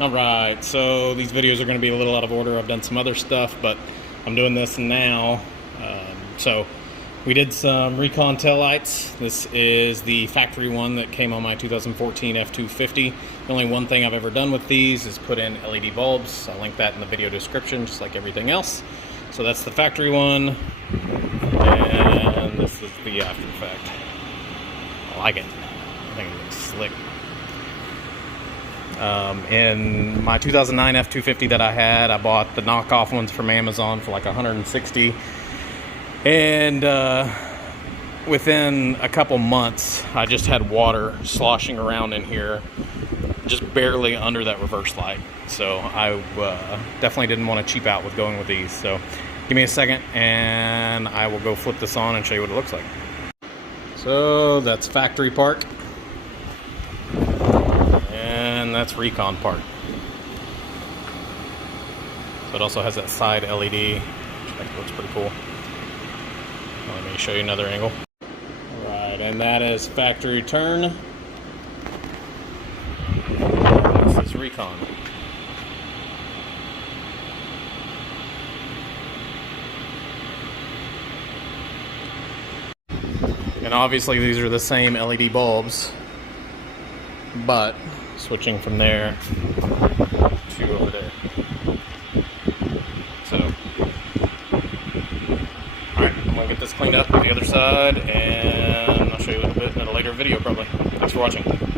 Alright, so these videos are going to be a little out of order. I've done some other stuff, but I'm doing this now. So we did some Recon taillights. This is the factory one that came on my 2014 F250. The only one thing I've ever done with these is put in LED bulbs. I'll link that in the video description, just like everything else. So that's the factory one, and this is the after effect. I like it. I think it looks slick. In my 2009 F250 that I had, I bought the knockoff ones from Amazon for like $160, and within a couple months I just had water sloshing around in here, just barely under that reverse light. So I definitely didn't want to cheap out with going with these. So give me a second and I will go flip this on and show you what it looks like. So that's factory part. And that's Recon part. So it also has that side LED, which I think looks pretty cool. Let me show you another angle. Alright, and that is factory turn. This is Recon. And obviously these are the same LED bulbs, but switching from there to over there. So, alright, I'm going to get this cleaned up on the other side, and I'll show you a little bit in a later video probably. Thanks for watching.